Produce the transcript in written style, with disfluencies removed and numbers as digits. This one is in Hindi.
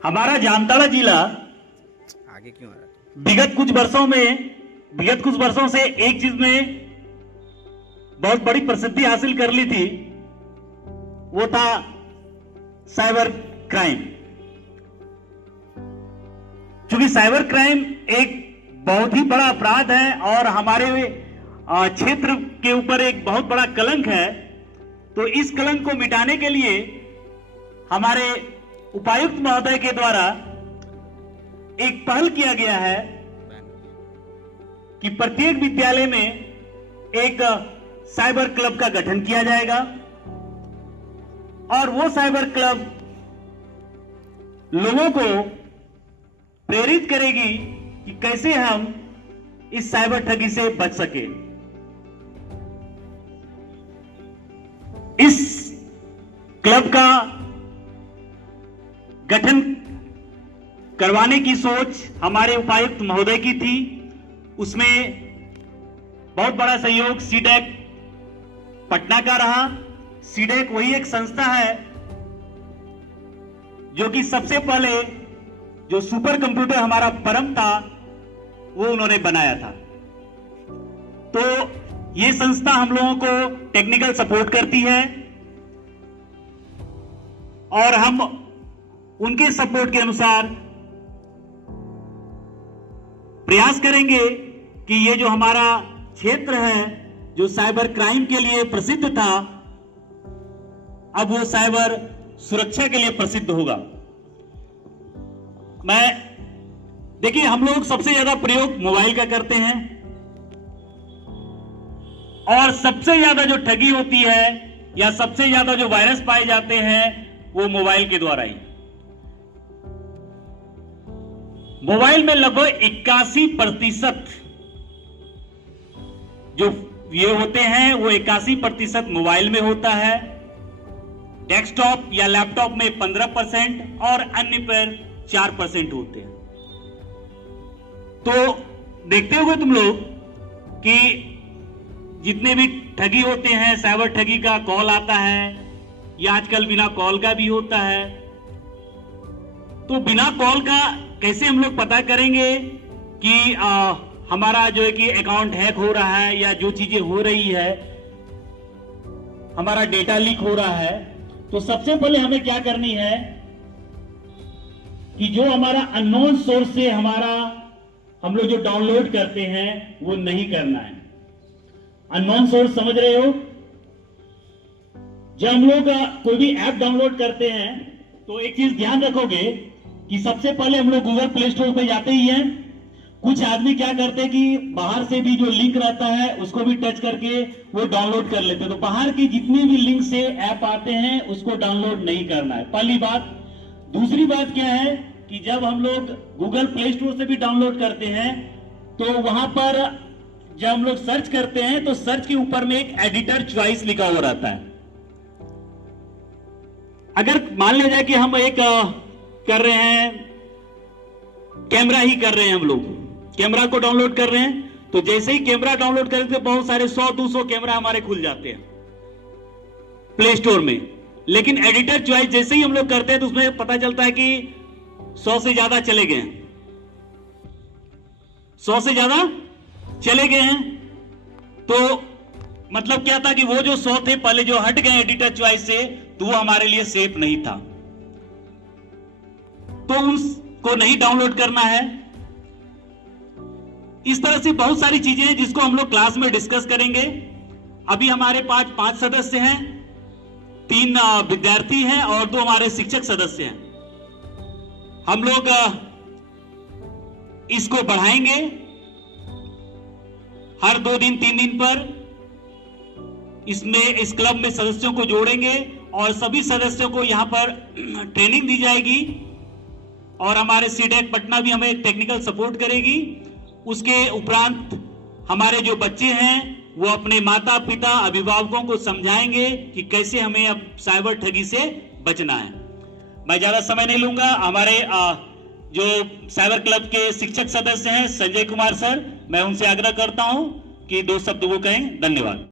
हमारा जामताड़ा जिला आगे क्यों आ रहा है? विगत कुछ वर्षों से एक चीज में बहुत बड़ी प्रसिद्धि हासिल कर ली थी, वो था साइबर क्राइम। क्योंकि साइबर क्राइम एक बहुत ही बड़ा अपराध है और हमारे क्षेत्र के ऊपर एक बहुत बड़ा कलंक है। तो इस कलंक को मिटाने के लिए हमारे उपायुक्त महोदय के द्वारा एक पहल किया गया है कि प्रत्येक विद्यालय में एक साइबर क्लब का गठन किया जाएगा और वो साइबर क्लब लोगों को प्रेरित करेगी कि कैसे हम इस साइबर ठगी से बच सके। इस क्लब का गठन करवाने की सोच हमारे उपायुक्त महोदय की थी। उसमें बहुत बड़ा सहयोग सीडेक पटना का रहा। सीडेक वही एक संस्था है जो कि सबसे पहले जो सुपर कंप्यूटर हमारा परम था वो उन्होंने बनाया था। तो ये संस्था हम लोगों को टेक्निकल सपोर्ट करती है और हम उनके सपोर्ट के अनुसार प्रयास करेंगे कि ये जो हमारा क्षेत्र है जो साइबर क्राइम के लिए प्रसिद्ध था, अब वो साइबर सुरक्षा के लिए प्रसिद्ध होगा। देखिए, हम लोग सबसे ज्यादा प्रयोग मोबाइल का करते हैं और सबसे ज्यादा जो ठगी होती है या सबसे ज्यादा जो वायरस पाए जाते हैं वो मोबाइल के द्वारा ही। मोबाइल में लगभग 81% जो ये होते हैं वो 81% मोबाइल में होता है। डेस्कटॉप या लैपटॉप में 15% और अन्य पर 4% होते हैं। तो देखते होगे तुम लोग कि जितने भी ठगी होते हैं, साइबर ठगी का कॉल आता है या आजकल बिना कॉल का भी होता है। तो बिना कॉल का कैसे हम लोग पता करेंगे कि हमारा जो है कि अकाउंट हैक हो रहा है या जो चीजें हो रही है, हमारा डेटा लीक हो रहा है। तो सबसे पहले हमें क्या करनी है कि जो हमारा अननोन सोर्स से हम लोग जो डाउनलोड करते हैं वो नहीं करना है। अननोन सोर्स समझ रहे हो? जब हम लोग कोई भी ऐप डाउनलोड करते हैं तो एक चीज ध्यान रखोगे कि सबसे पहले हम लोग गूगल प्ले स्टोर पे जाते ही हैं। कुछ आदमी क्या करते हैं कि बाहर से भी जो लिंक रहता है उसको भी टच करके वो डाउनलोड कर लेते हैं। तो बाहर की जितनी भी लिंक से ऐप आते हैं उसको डाउनलोड नहीं करना है, पहली बात। दूसरी बात क्या है कि जब हम लोग गूगल प्ले स्टोर से भी डाउनलोड करते हैं तो वहां पर जब हम लोग सर्च करते हैं तो सर्च के ऊपर में एक एडिटर चॉइस लिखा हुआ रहता है। अगर मान लिया जाए कि हम एक कर रहे हैं, कैमरा ही कर रहे हैं, हम लोग कैमरा को डाउनलोड कर रहे हैं, तो जैसे ही कैमरा डाउनलोड करते हैं बहुत सारे 100-200 कैमरा हमारे खुल जाते हैं प्ले स्टोर में। लेकिन एडिटर चॉइस जैसे ही हम लोग करते हैं तो उसमें पता चलता है कि 100 से ज्यादा चले गए हैं, 100 से ज्यादा चले गए हैं। तो मतलब क्या था कि वो जो 100 थे पहले जो हट गए एडिटर चॉइस से, तो वो हमारे लिए सेफ नहीं था, तो उसको नहीं डाउनलोड करना है। इस तरह से बहुत सारी चीजें हैं जिसको हम लोग क्लास में डिस्कस करेंगे। अभी हमारे पास 5 सदस्य हैं, 3 विद्यार्थी हैं और 2 हमारे शिक्षक सदस्य हैं। हम लोग इसको बढ़ाएंगे हर 2 दिन 3 दिन पर। इसमें इस क्लब में सदस्यों को जोड़ेंगे और सभी सदस्यों को यहां पर ट्रेनिंग दी जाएगी और हमारे सीडेक पटना भी हमें टेक्निकल सपोर्ट करेगी। उसके उपरांत हमारे जो बच्चे हैं वो अपने माता पिता अभिभावकों को समझाएंगे कि कैसे हमें अब साइबर ठगी से बचना है। मैं ज्यादा समय नहीं लूंगा। हमारे जो साइबर क्लब के शिक्षक सदस्य हैं संजय कुमार सर, मैं उनसे आग्रह करता हूं कि 2 शब्द वो कहें। धन्यवाद।